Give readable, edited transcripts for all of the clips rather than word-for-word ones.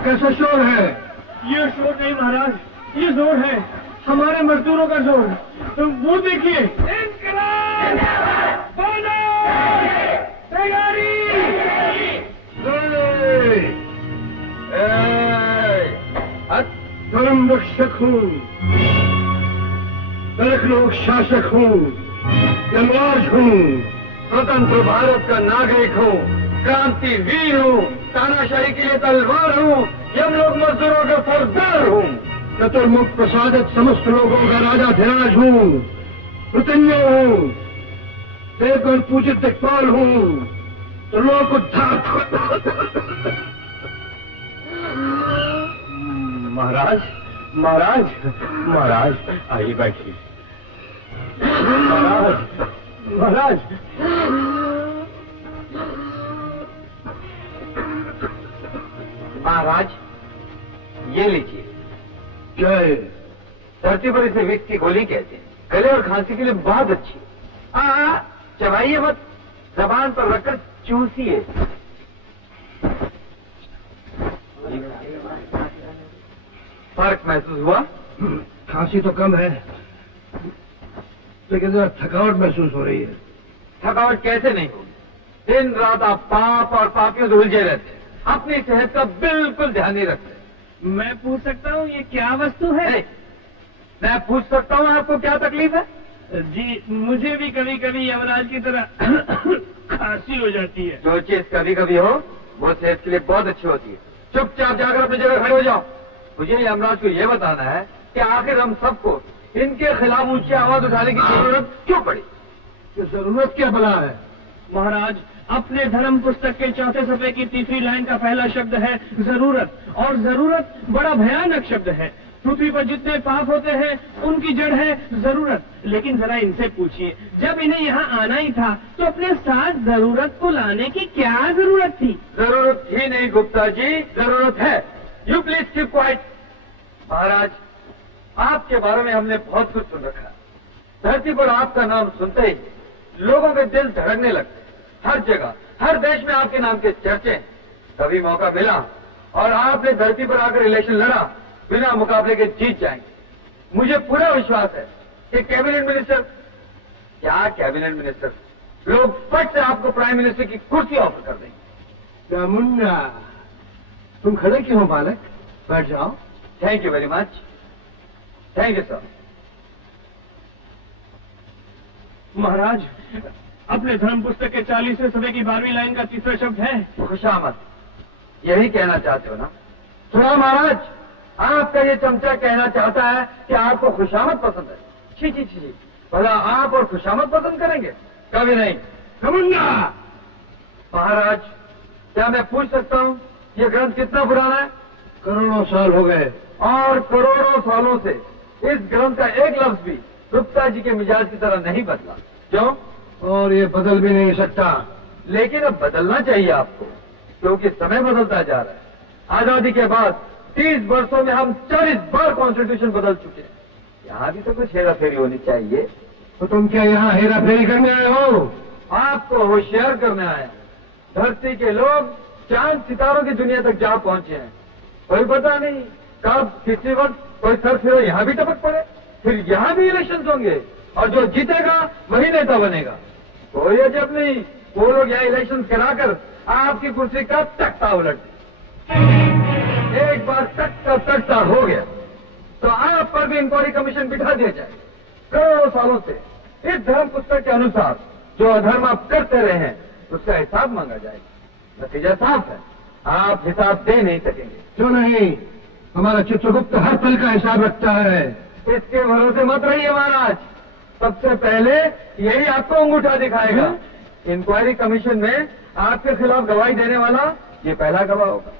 ये कैसा शोर है? ये शोर नहीं महाराज, ये जोर है हमारे मजदूरों का जोर। तो वो देखिए, तैयारी। धर्म रक्षक हूँ, दलित लोक शासक हूँ, यमराज हूँ, स्वतंत्र भारत का नागरिक हूँ, क्रांति वीर हूँ, तानाशाही के लिए तलवार हूँ, यमलोक मजदूरों का सरदार हूँ, चतुर्मुख प्रसादित समस्त लोगों का राजा धीराज हूँ, मृत्युंजय हूँ, देवगण पूजित दिक्पाल हूँ, तो लोक उद्धार। महाराज महाराज महाराज, आइए बैठिए। महाराज महाराज, महाराज ये लीजिए। क्या है? धरती पर इसे विक्स की गोली कहते हैं, गले और खांसी के लिए बहुत अच्छी। चबाइए मत, जबान पर रखकर चूसिए। फर्क महसूस हुआ? खांसी तो कम है, लेकिन जरा थकावट महसूस हो रही है। थकावट कैसे नहीं होगी? दिन रात आप पाप और पापियों से उलझे रहते, अपनी सेहत का बिल्कुल ध्यान नहीं रखते। मैं पूछ सकता हूँ ये क्या वस्तु है? मैं पूछ सकता हूँ आपको क्या तकलीफ है? जी, मुझे भी कभी कभी यमराज की तरह खांसी हो जाती है। जो चीज कभी कभी हो वो सेहत के लिए बहुत अच्छी होती है। चुपचाप जाकर अपनी जगह खड़े हो जाओ। मुझे यमराज को ये बताना है कि आखिर हम सबको इनके खिलाफ ऊंची आवाज उठाने की जरूरत क्यों पड़ी? ये जरूरत क्या बला है? महाराज, अपने धर्म पुस्तक के चौथे सफे की तीसरी लाइन का पहला शब्द है जरूरत, और जरूरत बड़ा भयानक शब्द है। पृथ्वी पर जितने पाप होते हैं उनकी जड़ है जरूरत। लेकिन जरा इनसे पूछिए, जब इन्हें यहाँ आना ही था तो अपने साथ जरूरत को लाने की क्या जरूरत थी? जरूरत ही नहीं गुप्ता जी, जरूरत है। You please keep quiet. महाराज, आपके बारे में हमने बहुत कुछ सुन रखा। धरती पर आपका नाम सुनते ही लोगों के दिल धड़कने लगते। हर जगह, हर देश में आपके नाम के चर्चे। कभी मौका मिला और आपने धरती पर आकर इलेक्शन लड़ा, बिना मुकाबले के जीत जाएंगे। मुझे पूरा विश्वास है कि कैबिनेट मिनिस्टर, क्या कैबिनेट मिनिस्टर, लोग फट से आपको प्राइम मिनिस्टर की कुर्सी ऑफर कर देंगे। क्या मुन्ना, तुम खड़े क्यों हो बालक? बैठ जाओ। Thank you very much. Thank you sir. महाराज, अपने धर्म पुस्तक के 40वें सफे की 12वीं लाइन का तीसरा शब्द है खुशामद। यही कहना चाहते हो ना? सुना महाराज, आपका ये चमचा कहना चाहता है कि आपको खुशामद पसंद है। छी छी छी, भला आप और खुशामद पसंद करेंगे? कभी नहीं। मुन्ना, महाराज, क्या मैं पूछ सकता हूँ ये ग्रंथ कितना पुराना है? करोड़ों साल हो गए, और करोड़ों सालों से इस ग्रंथ का एक लफ्ज भी गुप्ता जी के मिजाज की तरह नहीं बदला। क्यों? और ये बदल भी नहीं सकता। लेकिन अब बदलना चाहिए आपको, क्योंकि समय बदलता जा रहा है। आजादी के बाद 30 वर्षों में हम 40 बार कॉन्स्टिट्यूशन बदल चुके हैं। यहाँ भी तो कुछ हेरा फेरी होनी चाहिए। तो तुम क्या यहाँ हेरा फेरी करने आए हो? आपको होशियार करने आए। धरती के लोग चांद सितारों की दुनिया तक जा पहुंचे हैं। कोई पता नहीं कब किसी वक्त कोई सर फिर यहाँ भी टपक पड़े, फिर यहाँ भी इलेक्शन होंगे और जो जीतेगा वही नेता बनेगा। कोई अजब नहीं, वो लोग यहाँ इलेक्शन कराकर आपकी कुर्सी का तख्ता उलट दे। एक बार तख्ता हो गया तो आप पर भी इंक्वायरी कमीशन बिठा दिया जाए। करोड़ों सालों से इस धर्म पुस्तक के अनुसार जो अधर्म आप करते रहे हैं उसका हिसाब मांगा जाएगा। नतीजा साफ है, आप हिसाब दे नहीं सकेंगे। क्यों नहीं? हमारा चित्रगुप्त हर पल का हिसाब रखता है। इसके भरोसे मत रहिए महाराज, सबसे पहले यही आपको अंगूठा दिखाएगा। इंक्वायरी कमीशन में आपके खिलाफ गवाही देने वाला ये पहला गवाह होगा।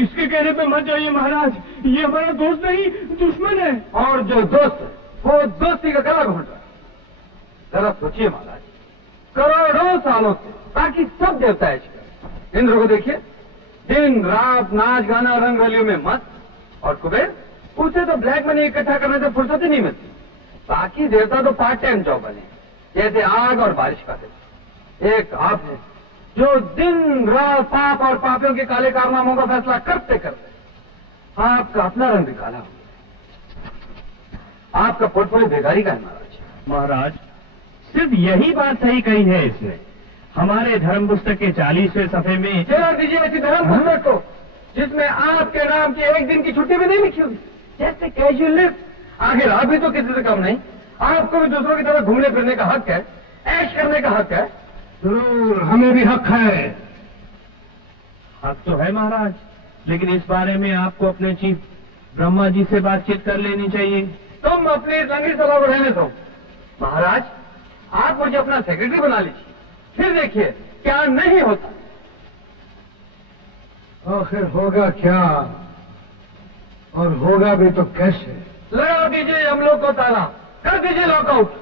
इसके कहने पे मत जाइए महाराज, ये हमारा दोस्त नहीं दुश्मन है। और जो दोस्त है वो दोस्ती का गला घोंट रहा है। जरा सोचिए महाराज, करोड़ों सालों से बाकी सब देवता ऐश कर, इंद्र को देखिए, दिन रात नाच गाना रंग रलियों में मस्त। और कुबेर, उसे तो ब्लैक मनी इकट्ठा करने से फुर्सत ही नहीं मिलती। बाकी देवता तो पार्ट टाइम जॉब बने, जैसे आग और बारिश का दिन। एक आप है जो दिन रात पाप और पापियों के काले कारनामों का फैसला करते करते आपका अपना रंग भी काला हो गया। आपका पोर्टफोलियो बेकारी का है महाराज। महाराज, सिर्फ यही बात सही कही है इसने। हमारे धर्म पुस्तक के 40वें सफ़े में जरा दीजिए ऐसी धर्म पुस्तक को जिसमें आपके नाम की एक दिन की छुट्टी भी नहीं लिखी होगी, जैसे कैजुअल लिव। आखिर आप भी तो किसी से कम नहीं, आपको भी दूसरों की तरह घूमने फिरने का हक है, ऐश करने का हक है। जरूर, हमें भी हक है। हक तो है महाराज, लेकिन इस बारे में आपको अपने चीफ ब्रह्मा जी से बातचीत कर लेनी चाहिए। तुम अपनी लंगी सलाह रहने दो महाराज। आप मुझे अपना सेक्रेटरी बना लीजिए, फिर देखिए क्या नहीं होता। आखिर होगा क्या, और होगा भी तो कैसे? लगा दीजिए हम लोग को ताला, कर दीजिए लॉकआउट।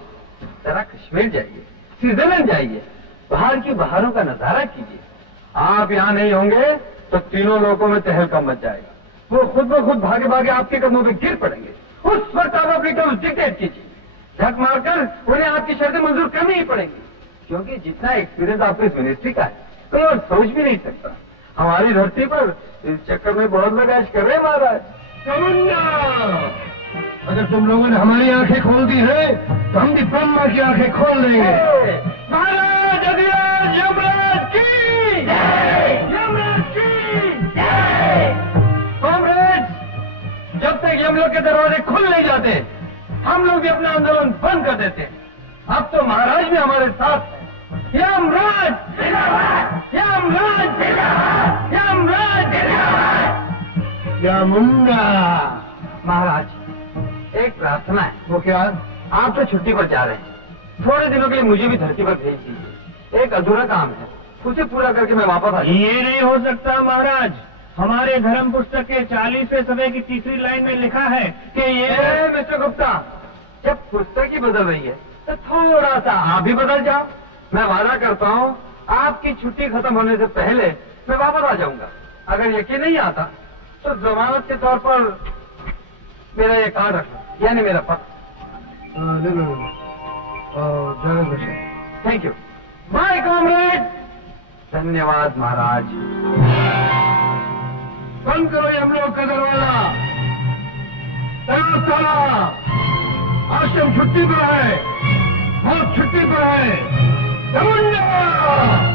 जरा कश्मीर जाइए, स्विट्जरलैंड जाइए, बाहर की बहारों का नजारा कीजिए। आप यहां नहीं होंगे तो तीनों लोगों में तहलका मच जाएगा। वो खुद ब खुद भागे भागे आपके कदमों पे गिर पड़ेंगे। उस वक्त आप अपनी टर्म्स डिक्टेट कीजिए, झक मारकर उन्हें आपकी शर्तें मंजूर करनी ही पड़ेंगी, क्योंकि जितना एक्सपीरियंस आपको इस मिनिस्ट्री का है कोई और सोच भी नहीं सकता। हमारी धरती पर इस चक्कर में बहुत लोग ऐश कर रहे हैं महाराज। अगर तुम लोगों ने हमारी आंखें खोल दी हैं तो हम भी ब्रह्मा की आंखें खोल देंगे। महाराज अधिराज यमराज की जय! यमराज की जय! कॉमरेड्स, जब तक यमलोक के दरवाजे खुल नहीं जाते हम लोग भी अपना आंदोलन बंद कर देते हैं। अब तो महाराज भी हमारे साथ है। यमराज जिंदाबाद! यमराज जिंदाबाद! यमराज जिंदाबाद! यामुंडा। महाराज, एक प्रार्थना है। वो क्या? आप तो छुट्टी पर जा रहे हैं, थोड़े दिनों के लिए मुझे भी धरती पर भेज दीजिए। एक अधूरा काम है, उसे पूरा करके मैं वापस आ जाऊंगा। ये नहीं हो सकता महाराज। हमारे धर्म पुस्तक के 40वें सफ़े की तीसरी लाइन में लिखा है कि ये मिस्टर गुप्ता, जब पुस्तक ही बदल रही है तो थोड़ा सा आप भी बदल जाओ। मैं वादा करता हूँ आपकी छुट्टी खत्म होने से पहले मैं वापस आ जाऊंगा। अगर यकीन नहीं आता तो जमानत के तौर पर मेरा ये कार्ड रखना, यानी मेरा पत्र। ले लो। जाने दो sir. Thank you bye comrade. धन्यवाद महाराज। बंद करो ये हम लोग का दरवाजा। ताला, आश्रम छुट्टी पर है, बहुत छुट्टी पर है। चामुंडा!